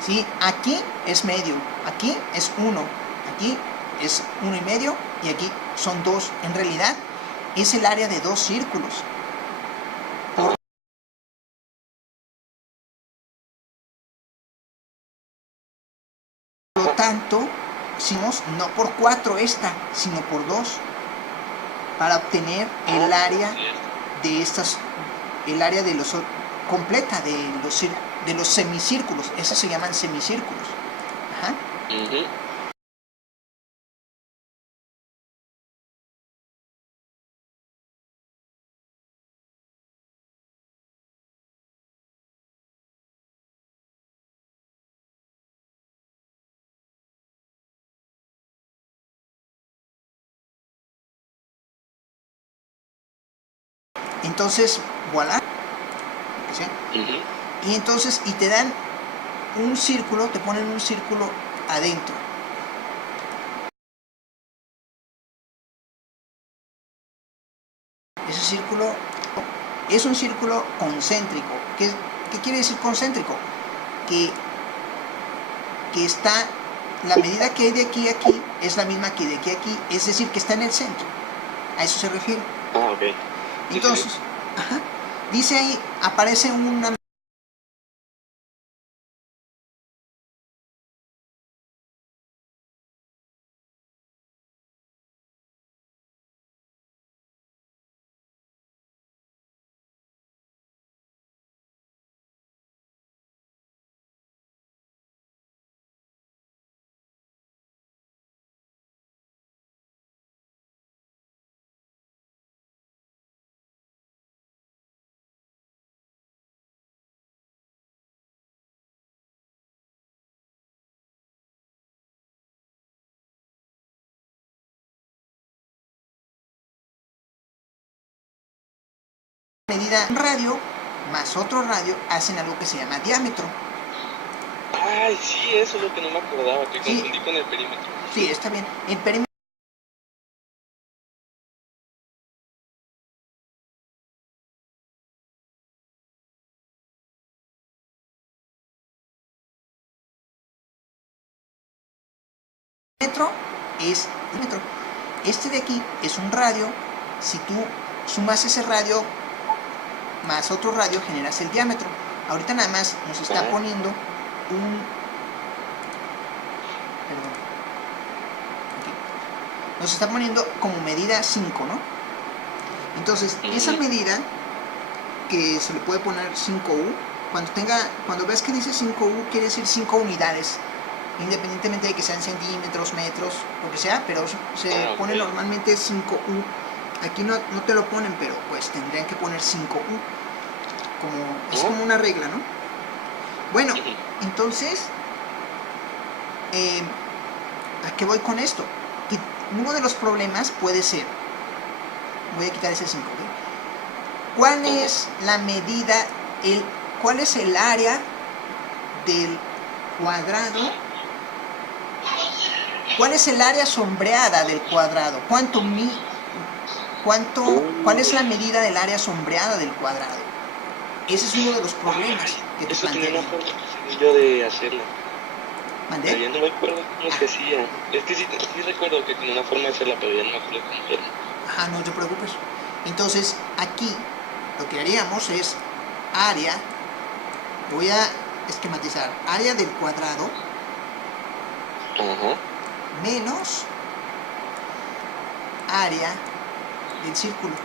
Sí, aquí es medio, aquí es 1, aquí es 1,5 y aquí son 2. En realidad es el área de 2 círculos. Por lo tanto, hicimos no por 4 esta, sino por 2, para obtener el área de estas, el área de los completa de los semicírculos. Esos se llaman semicírculos. Ajá. Entonces, voilà. ¿Sí? Y entonces, y te dan un círculo, te ponen un círculo adentro. Ese círculo es un círculo concéntrico. ¿Qué quiere decir concéntrico? Que está, la medida que hay de aquí a aquí es la misma que de aquí a aquí, es decir, que está en el centro. A eso se refiere. Ah, ok. Entonces, ajá, dice ahí, aparece una medida radio más otro radio hacen algo que se llama diámetro. Ay, sí, eso es lo que no me acordaba, que Sí. confundí con el perímetro. Sí, está bien. El perímetro es diámetro. Este de aquí es un radio. Si tú sumas ese radio más otro radio, generas el diámetro. Ahorita nada más nos está poniendo un... Perdón. Aquí. Nos está poniendo como medida 5, ¿no? Entonces, esa medida, que se le puede poner 5U, cuando ves que dice 5U, quiere decir 5 unidades, independientemente de que sean centímetros, metros, lo que sea, pero se pone normalmente 5U. Aquí no te lo ponen, pero pues tendrían que poner 5U. Es como una regla, ¿no? Bueno, entonces, ¿a qué voy con esto? Que uno de los problemas puede ser, voy a quitar ese 5, ¿ok? ¿Cuál es la medida, cuál es el área del cuadrado? ¿Cuál es el área sombreada del cuadrado? ¿Cuál es la medida del área sombreada del cuadrado? Ese es uno de los problemas que te Eso tenía plantearía. una forma yo de hacerla. ¿Mandé? Pero ya no me acuerdo cómo se hacía. Es que sí recuerdo que tenía una forma de hacerla, pero ya no me acuerdo cómo era. Ajá, no te preocupes. Entonces, aquí lo que haríamos es área, voy a esquematizar, área del cuadrado menos área del círculo.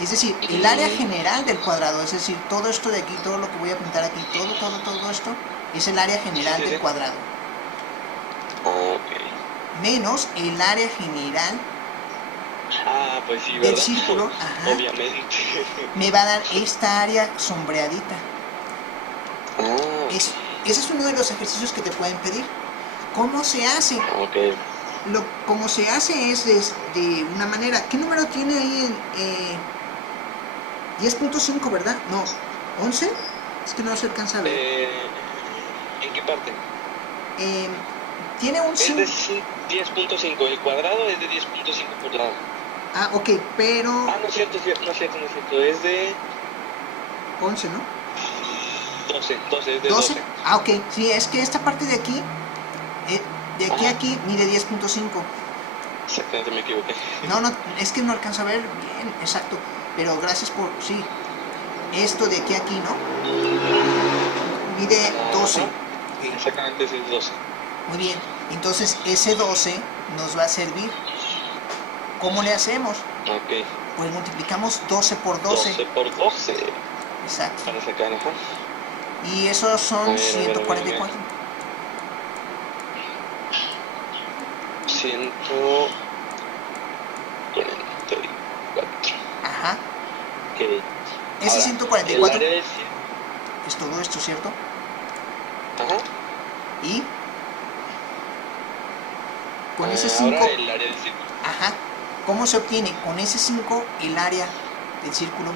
Es decir, el área general del cuadrado, es decir, todo esto de aquí, todo lo que voy a pintar aquí, todo esto, es el área general del cuadrado. Menos el área general pues sí, del círculo, ajá, obviamente. me va a dar esta área sombreadita. Ese es uno de los ejercicios que te pueden pedir. ¿Cómo se hace? Como se hace es de una manera. ¿Qué número tiene ahí en 10.5, verdad? No, 11. Es que no se alcanza a ver. ¿En qué parte? Tiene un es de 10.5. El cuadrado es de 10.5 por lado. Ah, ok, pero... no es cierto. Es de 11, ¿no? 12, es de 12. 12. Ah, ok. Sí, es que esta parte de aquí De aquí a Ajá. aquí mide 10.5. Exactamente, me equivoqué. No, es que no alcanzo a ver bien, exacto. Pero gracias por, sí. Esto de aquí a aquí, ¿no? Mide 12. Ajá. Ok, Exactamente, ese es 12. muy bien. Entonces ese 12 nos va a servir. ¿Cómo le hacemos? Ok. Pues multiplicamos 12 por 12. 12 por 12. Exacto. Para sacar, ajá. Y esos son A ver. 144. 144. Ajá. Ok. Ese Ahora, 144 el área del círculo. es todo esto, ¿cierto? Ajá. Y con ese Ahora 5, el área del círculo. ajá. ¿Cómo se obtiene? Con ese 5 el área del círculo.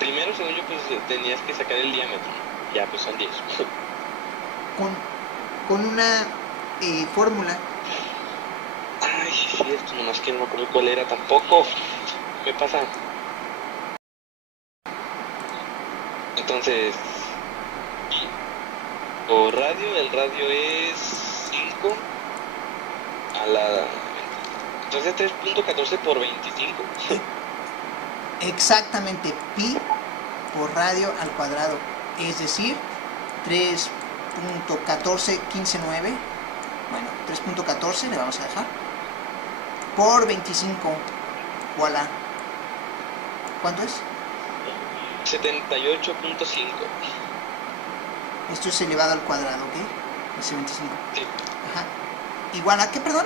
Primero, según yo, pues tenías que sacar el diámetro. Ya, pues son 10. Con una fórmula. Ay, sí, es cierto, nomás que no me acuerdo cuál era tampoco. ¿Qué pasa? Entonces, por radio, el radio es 5 a la... Entonces 3.14 por 25. Exactamente pi por radio al cuadrado. Es decir, 3.14159. Bueno, 3.14 le vamos a dejar. Por 25. Voilà. ¿Cuánto es? 78.5. Esto es elevado al cuadrado, ¿ok? Ese 25. Sí, Ajá. ¿Igual a qué, perdón?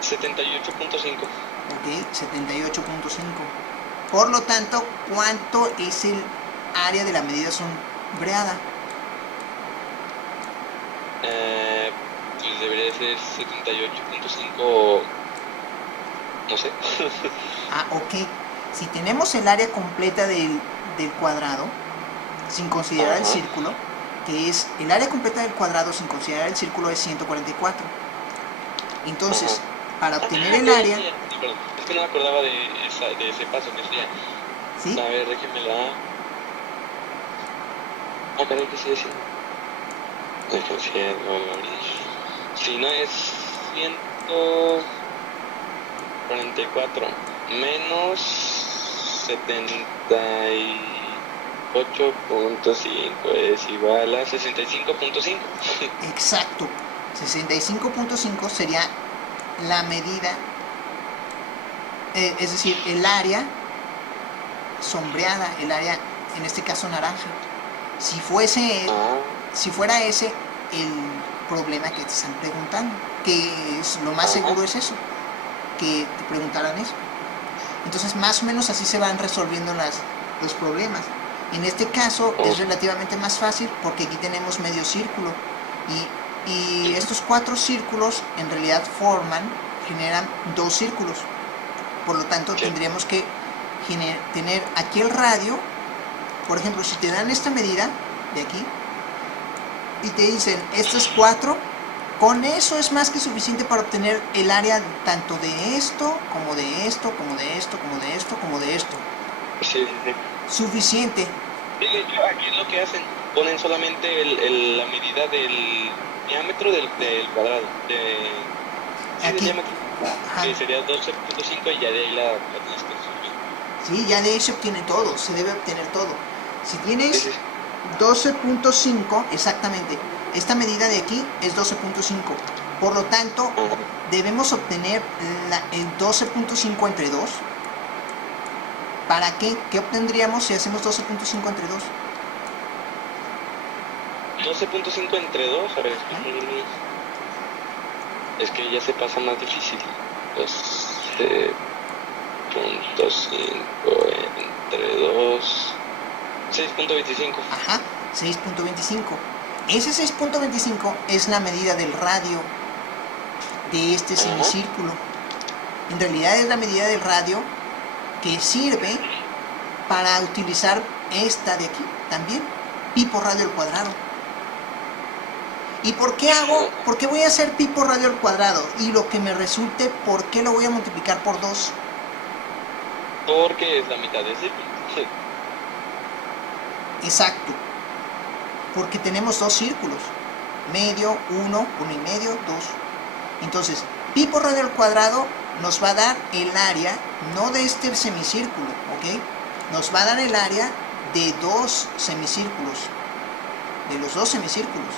78.5. Ok, 78.5. Por lo tanto, ¿cuánto es el área de la medida sombreada? Pues debería ser 78.5. No sé. Ah, ok. Si tenemos el área completa del cuadrado, sin considerar el Ajá. círculo, que es el área completa del cuadrado sin considerar el círculo es 144. Entonces, Ajá. para obtener Ah, el ok, área, sí, perdón. Es que no me acordaba de ese paso que sería. ¿sí? A ver, déjenmela. Ah, caray, ¿qué sigue siendo? Déjenme abrir. Si no es 144 menos 78.5 es igual a 65.5. Exacto. 65.5 sería la medida, es decir, el área sombreada, el área, en este caso naranja. Si fuera ese el problema que te están preguntando, que es lo más seguro es eso, que te preguntaran eso. Entonces, más o menos así se van resolviendo los problemas. En este caso es relativamente más fácil porque aquí tenemos medio círculo y estos 4 círculos en realidad generan 2 círculos. Por lo tanto, tendríamos que tener aquí el radio. Por ejemplo, si te dan esta medida de aquí y te dicen estos 4, con eso es más que suficiente para obtener el área tanto de esto, como de esto, como de esto, como de esto, como de esto. Sí. Suficiente. De hecho, aquí es lo que hacen. Ponen solamente la medida del diámetro del cuadrado. Del diámetro. Ajá. Que sería 12.5 y ya de ahí la tienes que resolver. Sí, ya de ahí se obtiene todo, se debe obtener todo. Si tienes 12.5, exactamente, esta medida de aquí es 12.5. Por lo tanto, debemos obtener el 12.5 entre 2. ¿Para qué? ¿Qué obtendríamos si hacemos 12.5 entre 2? 12.5 entre 2, a ver, es que ya se pasa más difícil. 12.5 entre 2, 6.25. Ajá, 6.25. Ese 6.25 es la medida del radio de este semicírculo. En realidad es la medida del radio que sirve para utilizar esta de aquí también, pi por radio al cuadrado. ¿Y por qué voy a hacer pi por radio al cuadrado? Y lo que me resulte, ¿por qué lo voy a multiplicar por 2? Porque es la mitad del círculo. Exacto. Porque tenemos 2 círculos. medio, 1, 1 y medio, 2. Entonces, pi por radio al cuadrado nos va a dar el área, no de este semicírculo, ¿ok? Nos va a dar el área de dos semicírculos, de los dos semicírculos.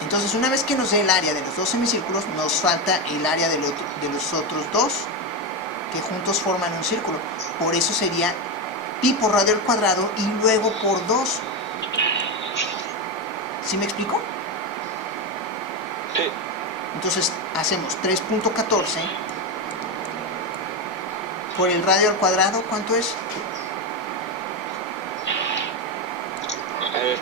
Entonces, una vez que nos dé el área de los dos semicírculos, nos falta el área de los otros dos, que juntos forman un círculo. Por eso sería pi por radio al cuadrado y luego por 2. ¿Sí me explico? Sí. Entonces hacemos 3.14 por el radio al cuadrado, ¿cuánto es? A ver, es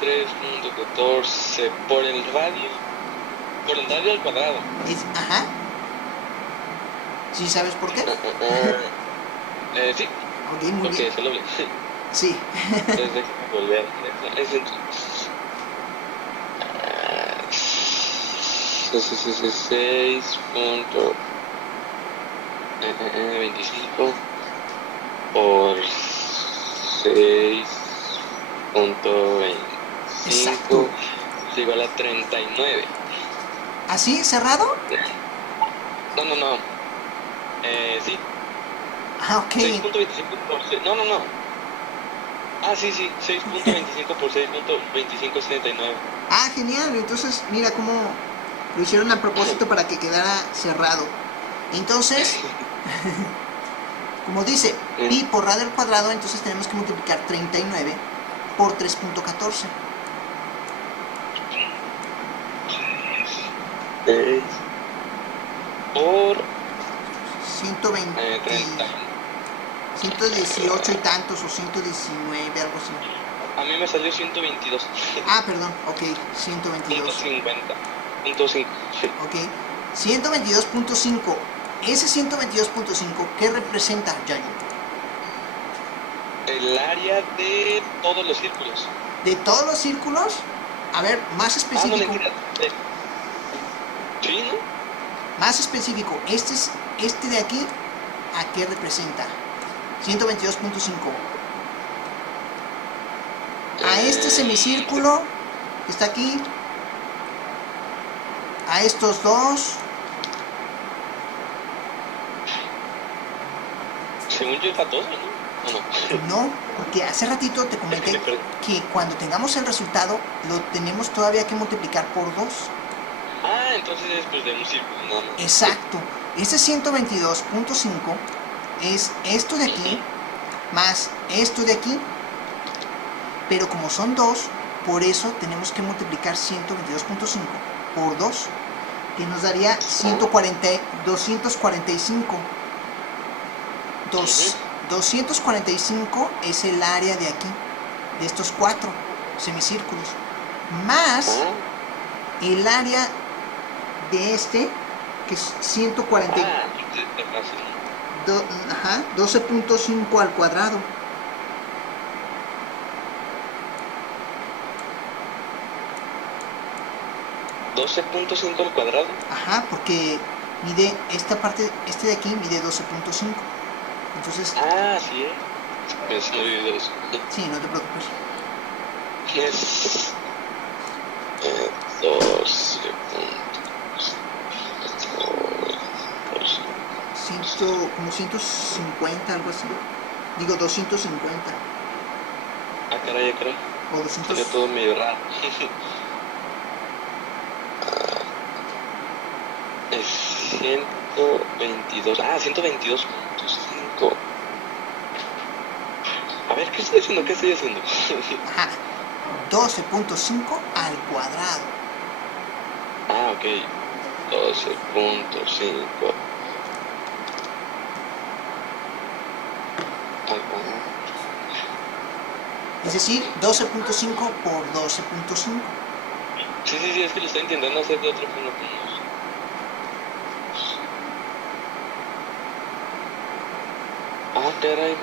3.14 por el radio al cuadrado. Ajá. ¿Sí sabes por qué? Sí. Ok, muy Porque bien. es el doble. Sí. Entonces déjame volver. Es 6.25 por 6.25 Exacto. es igual a 39. ¿Así, cerrado? No. Sí. Ah, ok. 6.25 por 6. No. Ah, sí. 6.25 por 6.25 es 39. Ah, genial. Entonces, mira cómo lo hicieron a propósito para que quedara cerrado. Entonces, como dice pi por radio al cuadrado, entonces tenemos que multiplicar 39 por 3.14. 6 por 120, 30. 118 y tantos o 119, algo así. A mí me salió 122. Ah, perdón, ok, 122. 50.5. Ok, 122.5. Ese 122.5, ¿qué representa, Yayo? El área de todos los círculos. ¿De todos los círculos? A ver, más No, específico. mentira. Sí, ¿no? Más específico, este de aquí, ¿a qué representa? 122.5. A este semicírculo que está aquí, a estos dos, Según yo, es a todos, ¿no? ¿O no? no, porque hace ratito te comenté que cuando tengamos el resultado lo tenemos todavía que multiplicar por 2. Ah, entonces es pues de un círculo nada más. Exacto. Este 122.5 es esto de aquí más esto de aquí, pero como son 2, por eso tenemos que multiplicar 122.5 por 2, que nos daría 245. 245 es el área de aquí, de estos 4 semicírculos, más el área de este, que es 12.5 al cuadrado. ¿12.5 al cuadrado? Ajá, porque mide esta parte, este de aquí mide 12.5. Entonces, sí, pues no olvidé eso. sí, no te preocupes. Es 12 como 150, algo así. Digo 250. Ah, caray. O 200. Salió todo medio raro. Es 122. 122.5. A ver, ¿qué estoy haciendo? Ajá. 12.5 al cuadrado. Ok. 12.5 al cuadrado. Es decir, 12.5 por 12.5. Sí, es que lo estoy intentando hacer de otra forma. Caray.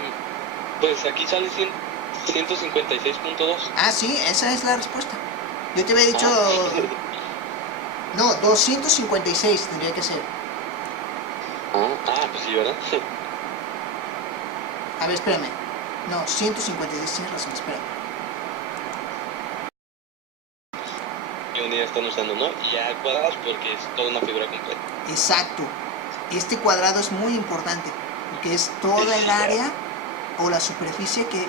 Pues aquí sale 156.2. Ah, sí, esa es la respuesta. Yo te había dicho... No, 256 tendría que ser. Pues sí, ¿verdad? A ver, espérame. No, 156, tienes razón, espérame. unidad están usando, ¿no? Y ya cuadrados porque es toda una figura completa. Exacto. Este cuadrado es muy importante, porque es toda el área o la superficie que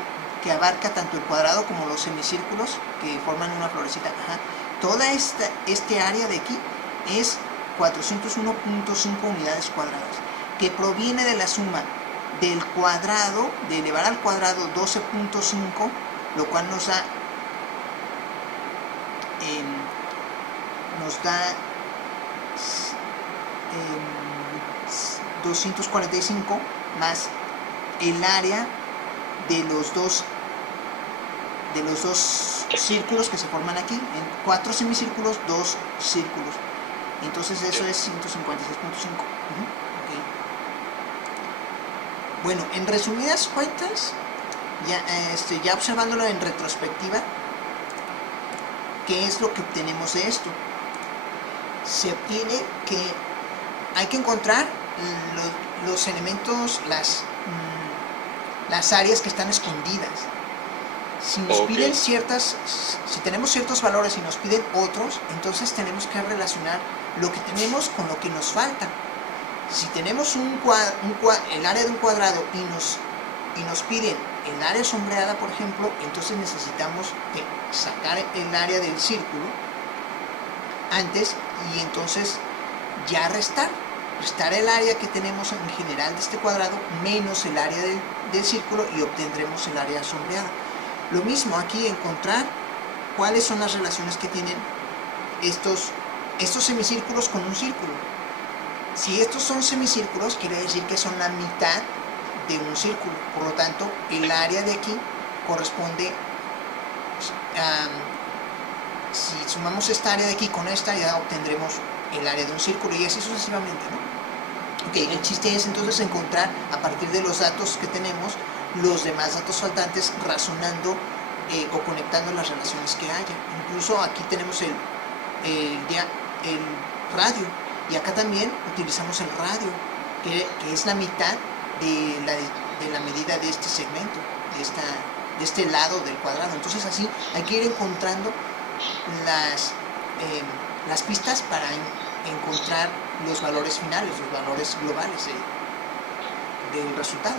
abarca tanto el cuadrado como los semicírculos que forman una florecita. Ajá. Toda este área de aquí es 401.5 unidades cuadradas, que proviene de la suma del cuadrado, de elevar al cuadrado 12.5, lo cual nos da 245 más el área de los dos círculos que se forman aquí, en 4 semicírculos, 2 círculos. Entonces eso es 156.5. Okay. Bueno, en resumidas cuentas, ya observándolo en retrospectiva, ¿qué es lo que obtenemos de esto? Se obtiene que hay que encontrar los elementos, las áreas que están escondidas. Si nos piden si tenemos ciertos valores y nos piden otros, entonces tenemos que relacionar lo que tenemos con lo que nos falta. Si tenemos el área de un cuadrado y nos piden el área sombreada, por ejemplo, entonces necesitamos sacar el área del círculo antes y entonces ya restar el área que tenemos en general de este cuadrado menos el área del círculo y obtendremos el área sombreada. Lo mismo aquí, encontrar cuáles son las relaciones que tienen estos semicírculos con un círculo. Si estos son semicírculos, quiere decir que son la mitad de un círculo. Por lo tanto, el área de aquí corresponde si sumamos esta área de aquí con esta, ya obtendremos el área de un círculo y así sucesivamente, ¿no? Okay, el chiste es entonces encontrar a partir de los datos que tenemos los demás datos faltantes, razonando o conectando las relaciones que haya. Incluso aquí tenemos el radio, y acá también utilizamos el radio, que es la mitad de la medida de este segmento, de este lado del cuadrado. Entonces así hay que ir encontrando las pistas para encontrar los valores finales, los valores globales del resultado.